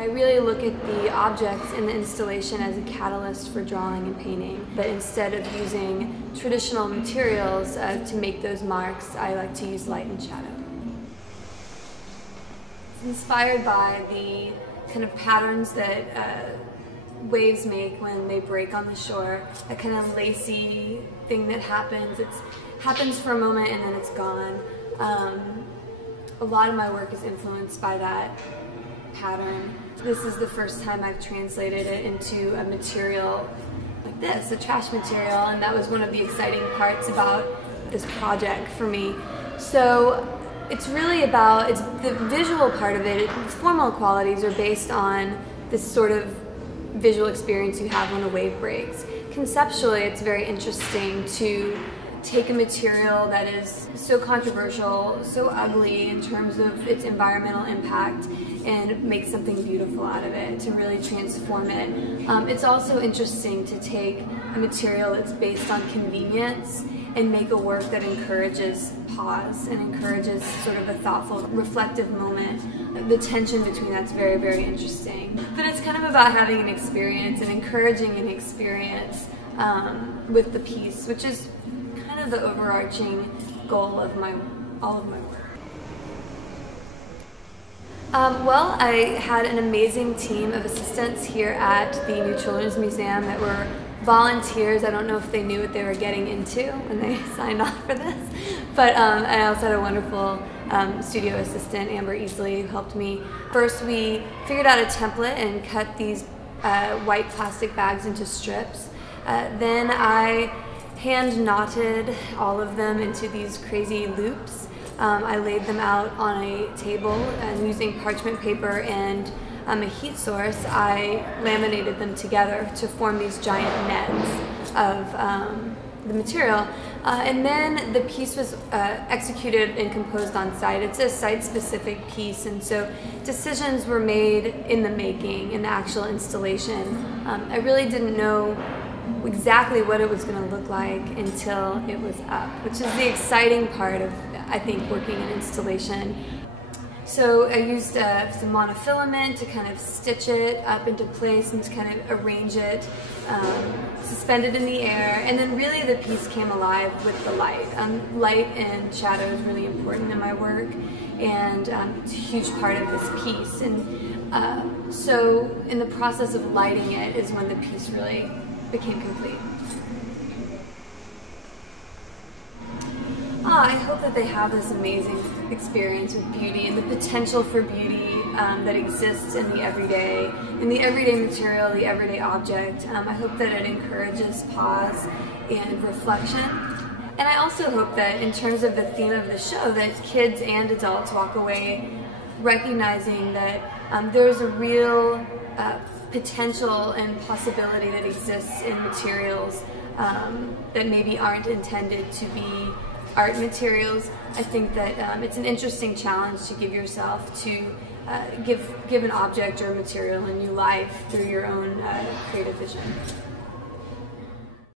I really look at the objects in the installation as a catalyst for drawing and painting, but instead of using traditional materials to make those marks, I like to use light and shadow. It's inspired by the kind of patterns that waves make when they break on the shore, that kind of lacy thing that happens. It happens for a moment and then it's gone. A lot of my work is influenced by that pattern. This is the first time I've translated it into a material like this, a trash material, and that was one of the exciting parts about this project for me. So it's really about, it's the visual part of it. Its formal qualities are based on this sort of visual experience you have when a wave breaks. Conceptually, it's very interesting to take a material that is so controversial, so ugly in terms of its environmental impact, and make something beautiful out of it, to really transform it. It's also interesting to take a material that's based on convenience and make a work that encourages pause and encourages sort of a thoughtful, reflective moment. The tension between that's very, very interesting. But it's kind of about having an experience and encouraging an experience with the piece, which is kind of the overarching goal of all of my work. Well, I had an amazing team of assistants here at the New Children's Museum that were volunteers. I don't know if they knew what they were getting into when they signed off for this, but I also had a wonderful studio assistant, Amber Easley, who helped me. First, we figured out a template and cut these white plastic bags into strips. Then I hand knotted all of them into these crazy loops. I laid them out on a table and using parchment paper and a heat source, I laminated them together to form these giant nets of the material. And then the piece was executed and composed on site. It's a site-specific piece, and so decisions were made in the making, in the actual installation. I really didn't know exactly what it was going to look like until it was up, which is the exciting part of, I think, working in installation. So I used some monofilament to kind of stitch it up into place and to kind of arrange it, suspend it in the air, and then really the piece came alive with the light. Light and shadow is really important in my work, and it's a huge part of this piece. And so in the process of lighting it is when the piece really became complete. I hope that they have this amazing experience with beauty and the potential for beauty that exists in the everyday material, the everyday object. I hope that it encourages pause and reflection. And I also hope that in terms of the theme of the show, that kids and adults walk away recognizing that there's a real potential and possibility that exists in materials that maybe aren't intended to be art materials. I think that it's an interesting challenge to give yourself to give an object or a material a new life through your own creative vision.